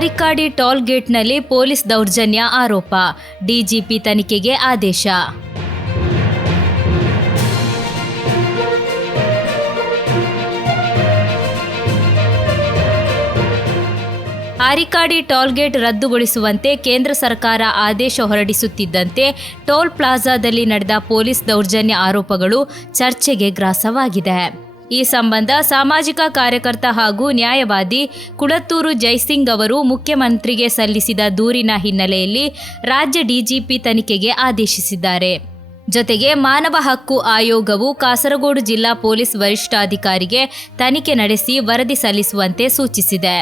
Arikady toll ಗೇಟ್ನಲ್ಲಿ police ದೌರ್ಜನ್ಯ ಆರೋಪ, DGP ತನಿಖೆಗೆ ಆದೇಶ. ಆರಿಕಾಡಿ ಟೋಲ್ ಗೇಟ್ ರದ್ದುಗೊಳಿಸುವಂತೆ ಕೇಂದ್ರ ಸರ್ಕಾರ ಆದೇಶ ಹೊರಡಿಸುತ್ತಿದ್ದಂತೆ ಟೋಲ್ ಪ್ಲಾಜಾದಲ್ಲಿ ನಡೆದ ಪೊಲೀಸ್ ದೌರ್ಜನ್ಯ ಆರೋಪಗಳು ಚರ್ಚೆಗೆ ಗ್ರಾಸವಾಗಿದೆ. ಈ ಸಂಬಂಧ ಸಾಮಾಜಿಕ ಕಾರ್ಯಕರ್ತ ಹಾಗೂ ನ್ಯಾಯವಾದಿ ಕುಳತ್ತೂರು ಜೈಸಿಂಗ್ ಅವರು ಮುಖ್ಯಮಂತ್ರಿಗೆ ಸಲ್ಲಿಸಿದ ದೂರಿನ ಹಿನ್ನೆಲೆಯಲ್ಲಿ ರಾಜ್ಯ ಡಿಜಿಪಿ ತನಿಖೆಗೆ ಆದೇಶಿಸಿದ್ದಾರೆ. ಜೊತೆಗೆ ಮಾನವ ಹಕ್ಕು ಆಯೋಗವು ಕಾಸರಗೋಡು ಜಿಲ್ಲಾ ಪೊಲೀಸ್ ವರಿಷ್ಠಾಧಿಕಾರಿಗೆ ತನಿಖೆ ನಡೆಸಿ ವರದಿ ಸಲ್ಲಿಸುವಂತೆ ಸೂಚಿಸಿದೆ.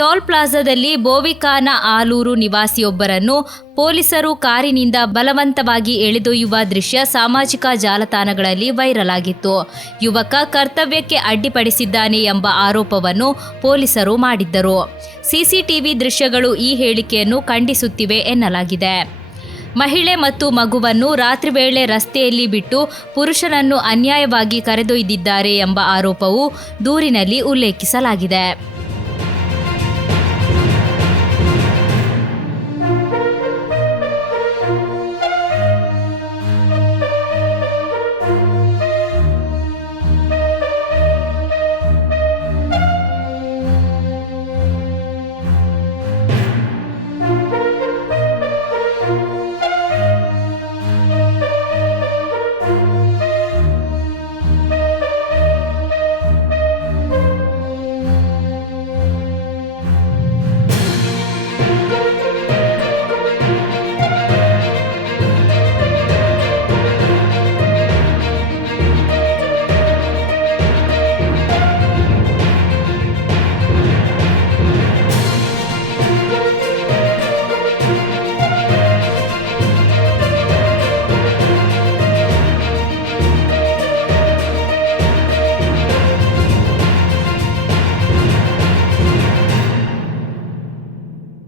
ಟೋಲ್ ಪ್ಲಾಜಾದಲ್ಲಿ ಬೋವಿಖಾನ ಆಲೂರು ನಿವಾಸಿಯೊಬ್ಬರನ್ನು ಪೊಲೀಸರು ಕಾರಿನಿಂದ ಬಲವಂತವಾಗಿ ಎಳೆದೊಯ್ಯುವ ದೃಶ್ಯ ಸಾಮಾಜಿಕ ಜಾಲತಾಣಗಳಲ್ಲಿ ವೈರಲ್ ಆಗಿತ್ತು. ಯುವಕ ಕರ್ತವ್ಯಕ್ಕೆ ಅಡ್ಡಿಪಡಿಸಿದ್ದಾನೆ ಎಂಬ ಆರೋಪವನ್ನು ಪೊಲೀಸರು ಮಾಡಿದ್ದರು. ಸಿಸಿಟಿವಿ ದೃಶ್ಯಗಳು ಈ ಹೇಳಿಕೆಯನ್ನು ಖಂಡಿಸುತ್ತಿವೆ ಎನ್ನಲಾಗಿದೆ. ಮಹಿಳೆ ಮತ್ತು ಮಗುವನ್ನು ರಾತ್ರಿ ವೇಳೆ ರಸ್ತೆಯಲ್ಲಿ ಬಿಟ್ಟು ಪುರುಷನನ್ನು ಅನ್ಯಾಯವಾಗಿ ಕರೆದೊಯ್ದಿದ್ದಾರೆ ಎಂಬ ಆರೋಪವು ದೂರಿನಲ್ಲಿ ಉಲ್ಲೇಖಿಸಲಾಗಿದೆ.